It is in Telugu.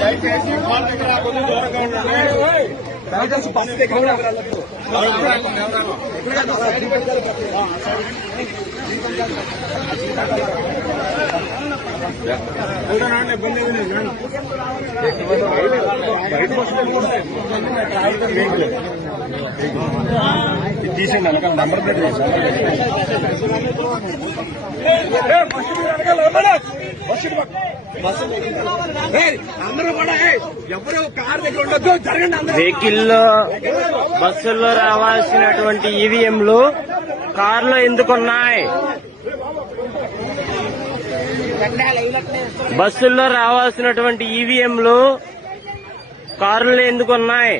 దయచేసి వాళ్ళ దగ్గర దూరంగా ఉండండి. బస్సు దగ్గర ఇబ్బంది తీసేయండి అనగా నంబర్ ప్లేట్ అందరూ కూడా ఎవరు కార్ దగ్గర ఉండొద్దు, జరగండి. వెహికల్లో బస్సుల్లో రావాల్సినటువంటి ఈవీఎంలు కార్లో ఎందుకున్నాయి? బస్సుల్లో రావాల్సినటువంటి ఈవీఎంలు కారులో ఎందుకున్నాయి?